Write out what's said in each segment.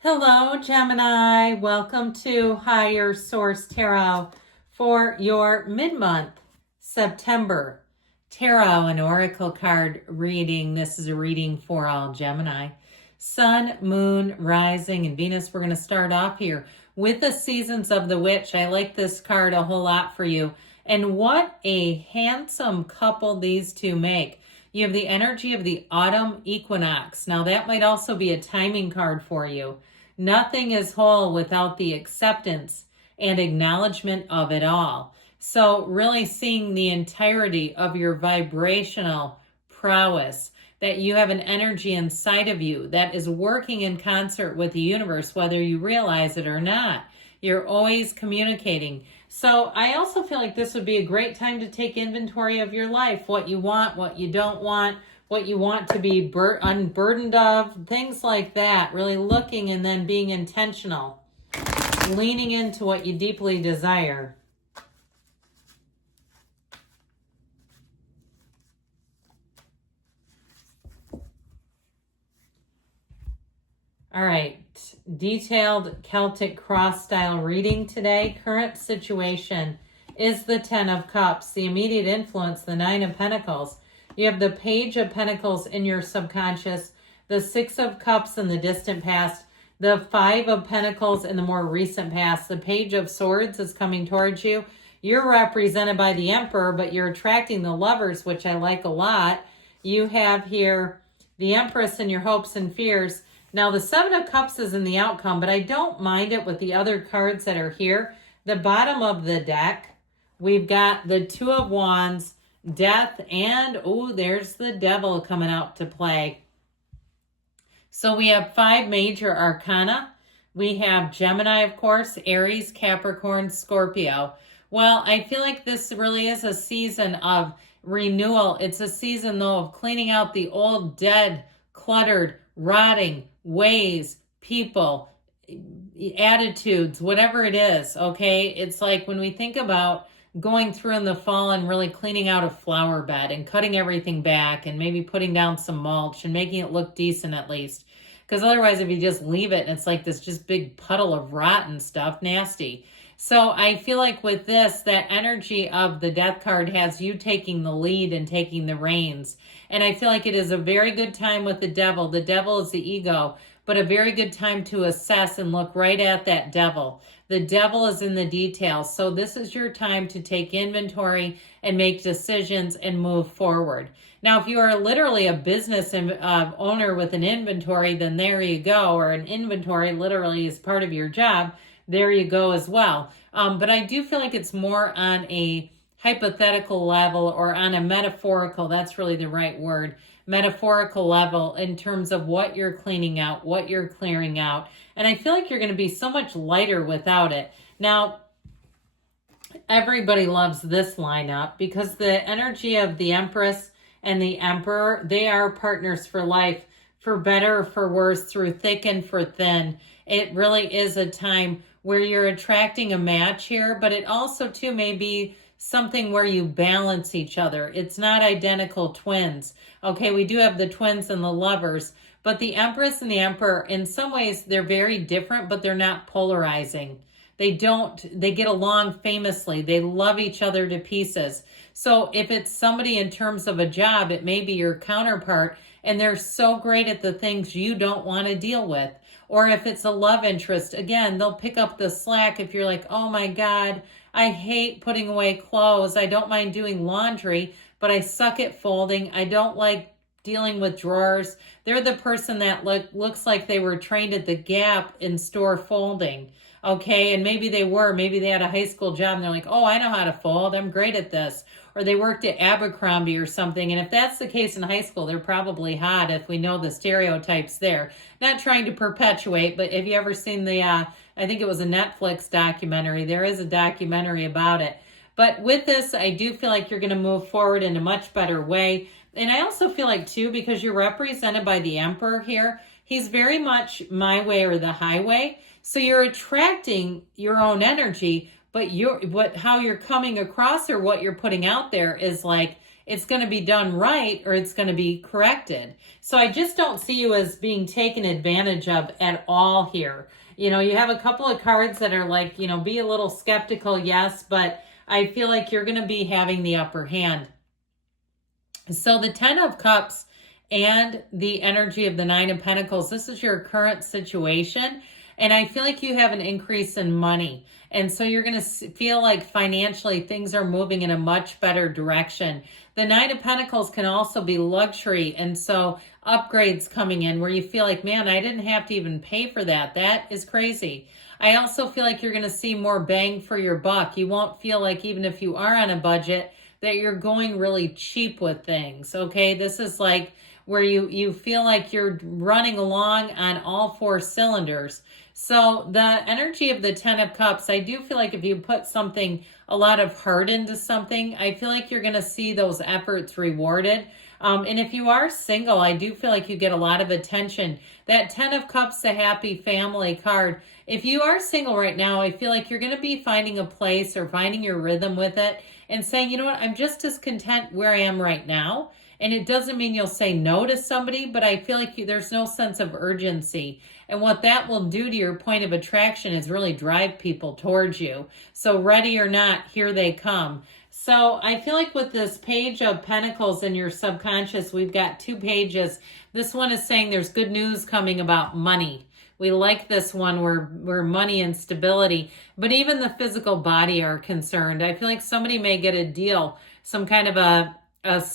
Hello, Gemini. Welcome to Higher Source Tarot for your mid-month September Tarot and Oracle card reading. This is a reading for all Gemini. Sun, Moon, Rising, and Venus. We're going to start off here with the Seasons of the Witch. I like this card a whole lot for you. And what a handsome couple these two make. You have the energy of the autumn equinox. Now that might also be a timing card for you. Nothing is whole without the acceptance and acknowledgement of it all. So really seeing the entirety of your vibrational prowess, that you have an energy inside of you that is working in concert with the universe, whether you realize it or not. You're always communicating. So I also feel like this would be a great time to take inventory of your life, what you want, what you don't want, what you want to be unburdened of, things like that. Really looking and then being intentional, leaning into what you deeply desire. All right, detailed Celtic cross style reading today. Current situation is the 10 of Cups, the immediate influence, the 9 of Pentacles. You have the Page of Pentacles in your subconscious, the 6 of Cups in the distant past, the 5 of Pentacles in the more recent past. The Page of Swords is coming towards you. You're represented by the Emperor, but you're attracting the Lovers, which I like a lot. You have here the Empress and your hopes and fears. Now, the 7 of Cups is in the outcome, but I don't mind it with the other cards that are here. The bottom of the deck, we've got the 2 of Wands, Death, and, oh, there's the Devil coming out to play. So we have 5 major arcana. We have Gemini, of course, Aries, Capricorn, Scorpio. Well, I feel like this really is a season of renewal. It's a season, though, of cleaning out the old, dead, cluttered, rotting ways, people, attitudes, whatever it is, okay? It's like when we think about going through in the fall and really cleaning out a flower bed and cutting everything back and maybe putting down some mulch and making it look decent at least. Because otherwise, if you just leave it and it's like this just big puddle of rotten stuff, nasty. So I feel like with this, that energy of the Death card has you taking the lead and taking the reins. And I feel like it is a very good time with the Devil. The Devil is the ego, but a very good time to assess and look right at that Devil. The Devil is in the details. So this is your time to take inventory and make decisions and move forward. Now, if you are literally a business owner with an inventory, then there you go. Or an inventory literally is part of your job. There you go as well. But I do feel like it's more on a hypothetical level or on a metaphorical, that's really the right word, metaphorical level in terms of what you're cleaning out, what you're clearing out. And I feel like you're going to be so much lighter without it. Now, everybody loves this lineup because the energy of the Empress and the Emperor, they are partners for life, for better or for worse, through thick and for thin. It really is a time where you're attracting a match here, but it also too may be something where you balance each other. It's not identical twins. Okay, we do have the twins and the Lovers, but the Empress and the Emperor, in some ways, they're very different, but they're not polarizing. They get along famously. They love each other to pieces. So if it's somebody in terms of a job, it may be your counterpart, and they're so great at the things you don't want to deal with. Or if it's a love interest, again, they'll pick up the slack if you're like, oh my God, I hate putting away clothes. I don't mind doing laundry, but I suck at folding. I don't like dealing with drawers. They're the person that looks like they were trained at the Gap in store folding. Okay, and maybe they had a high school job and they're like, oh, I know how to fold. I'm great at this. Or they worked at Abercrombie or something. And if that's the case in high school, they're probably hot if we know the stereotypes there. Not trying to perpetuate, but have you ever seen the, I think it was a Netflix documentary. There is a documentary about it. But with this, I do feel like you're going to move forward in a much better way. And I also feel like, too, because you're represented by the Emperor here, he's very much my way or the highway. So you're attracting your own energy, but how you're coming across or what you're putting out there is like it's going to be done right or it's going to be corrected. So I just don't see you as being taken advantage of at all here. You know, you have a couple of cards that are like, you know, be a little skeptical, yes, but I feel like you're going to be having the upper hand. So the 10 of Cups and the energy of the 9 of Pentacles, this is your current situation. And I feel like you have an increase in money. And so you're going to feel like financially things are moving in a much better direction. The 9 of Pentacles can also be luxury. And so upgrades coming in where you feel like, man, I didn't have to even pay for that. That is crazy. I also feel like you're going to see more bang for your buck. You won't feel like even if you are on a budget that you're going really cheap with things. Okay, this is like where you feel like you're running along on all 4 cylinders. So the energy of the 10 of Cups, I do feel like if you put something, a lot of heart into something, I feel like you're going to see those efforts rewarded. And if you are single, I do feel like you get a lot of attention. That 10 of Cups, the happy family card. If you are single right now, I feel like you're going to be finding a place or finding your rhythm with it and saying, you know what, I'm just as content where I am right now. And it doesn't mean you'll say no to somebody, but I feel like there's no sense of urgency. And what that will do to your point of attraction is really drive people towards you. So ready or not, here they come. So I feel like with this page of Pentacles in your subconscious, we've got 2 pages. This one is saying there's good news coming about money. We like this one where money and stability, but even the physical body are concerned. I feel like somebody may get a deal, some kind of a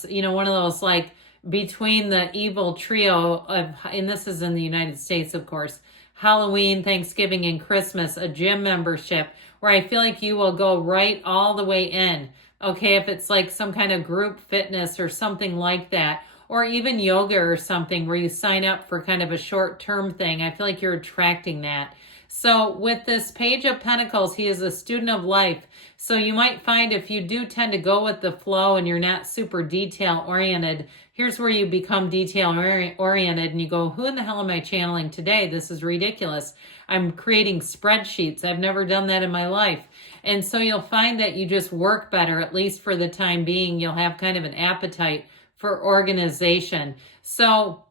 you know, one of those like between the evil trio of, and this is in the United States, of course, Halloween, Thanksgiving, and Christmas, a gym membership where I feel like you will go right all the way in. Okay, if it's like some kind of group fitness or something like that, or even yoga or something where you sign up for kind of a short-term thing, I feel like you're attracting that. So with this page of Pentacles, he is a student of life. So you might find if you do tend to go with the flow and you're not super detail-oriented, here's where you become detail-oriented and you go, who in the hell am I channeling today? This is ridiculous. I'm creating spreadsheets. I've never done that in my life. And so you'll find that you just work better, at least for the time being. You'll have kind of an appetite for organization. So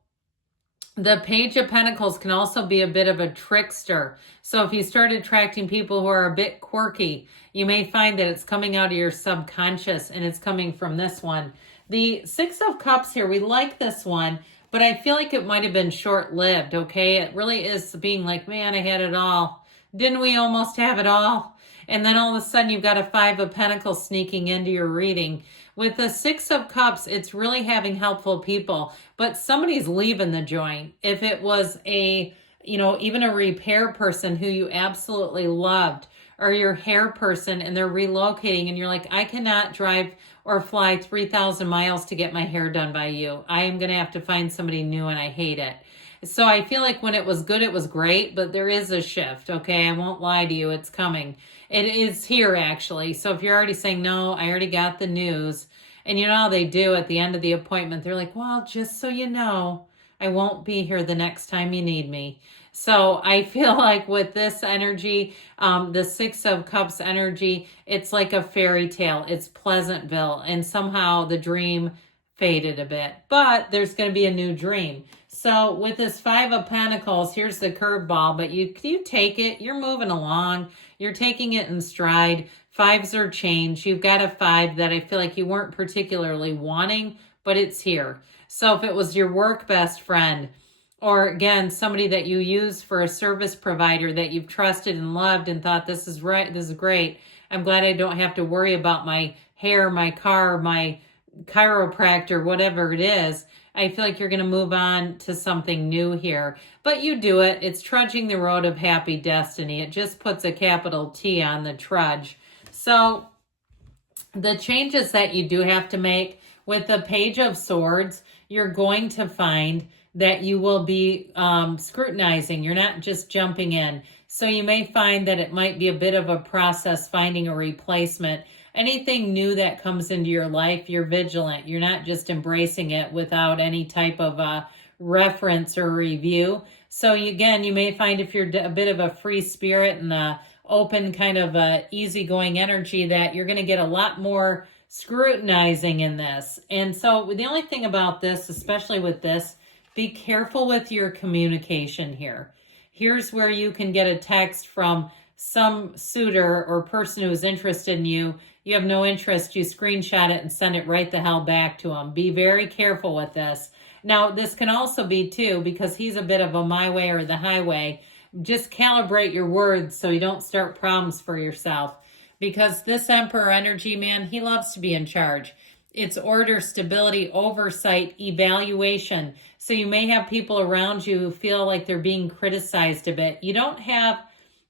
the Page of Pentacles can also be a bit of a trickster. So if you start attracting people who are a bit quirky, you may find that it's coming out of your subconscious and it's coming from this one. The 6 of Cups here, we like this one, but I feel like it might have been short-lived, okay? It really is being like, man, I had it all. Didn't we almost have it all? And then all of a sudden you've got a 5 of Pentacles sneaking into your reading. With the 6 of Cups, it's really having helpful people, but somebody's leaving the joint. If it was a, you know, even a repair person who you absolutely loved, or your hair person and they're relocating and you're like, I cannot drive or fly 3,000 miles to get my hair done by you. I am going to have to find somebody new and I hate it. So I feel like when it was good, it was great, but there is a shift, okay? I won't lie to you, it's coming. It is here, actually. So if you're already saying, no, I already got the news, and you know how they do at the end of the appointment, they're like, well, just so you know, I won't be here the next time you need me. So I feel like with this energy, the 6 of Cups energy, it's like a fairy tale. It's Pleasantville, and somehow the dream faded a bit, but there's going to be a new dream. So with this 5 of Pentacles, here's the curveball, but you take it, you're moving along, you're taking it in stride. 5s are change. You've got a 5 that I feel like you weren't particularly wanting, but it's here. So if it was your work best friend, or again, somebody that you use for a service provider that you've trusted and loved and thought, this is right, this is great. I'm glad I don't have to worry about my hair, my car, my chiropractor, whatever it is. I feel like you're going to move on to something new here. But you do it. It's trudging the road of happy destiny. It just puts a capital T on the trudge. So the changes that you do have to make with the Page of Swords, you're going to find that you will be scrutinizing. You're not just jumping in. So you may find that it might be a bit of a process finding a replacement. Anything new that comes into your life, you're vigilant. You're not just embracing it without any type of reference or review. So again, you may find if you're a bit of a free spirit and a open kind of easygoing energy that you're going to get a lot more scrutinizing in this. And so the only thing about this, especially with this, be careful with your communication here. Here's where you can get a text from some suitor or person who is interested in you. You have no interest, you screenshot it and send it right the hell back to him. Be very careful with this. Now, this can also be too, because he's a bit of a my way or the highway. Just calibrate your words so you don't start problems for yourself. Because this Emperor energy, man, he loves to be in charge. It's order, stability, oversight, evaluation. So you may have people around you who feel like they're being criticized a bit. You don't have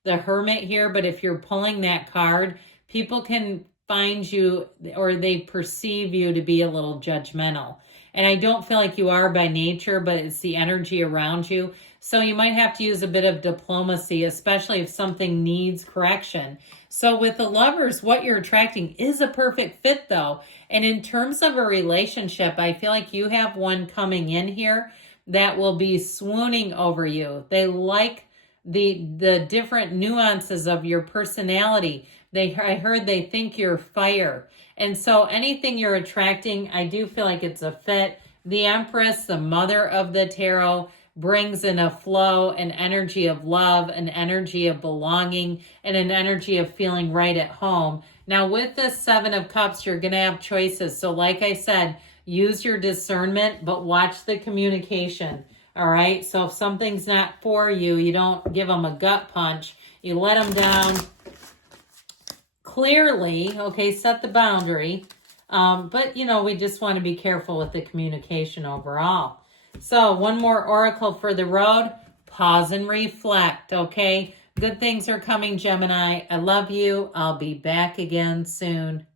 the Hermit here, but if you're pulling that card, people can find you or they perceive you to be a little judgmental. And I don't feel like you are by nature, but it's the energy around you. So you might have to use a bit of diplomacy, especially if something needs correction. So with the Lovers, what you're attracting is a perfect fit though. And in terms of a relationship, I feel like you have one coming in here that will be swooning over you. They like the different nuances of your personality. I heard they think you're fire. And so anything you're attracting, I do feel like it's a fit. The Empress, the mother of the tarot, brings in a flow, an energy of love, an energy of belonging, and an energy of feeling right at home. Now with this Seven of Cups, you're going to have choices. So like I said, use your discernment, but watch the communication. All right. So if something's not for you, you don't give them a gut punch. You let them down clearly. Okay. Set the boundary. But you know, we just want to be careful with the communication overall. So one more oracle for the road. Pause and reflect. Okay. Good things are coming, Gemini. I love you. I'll be back again soon.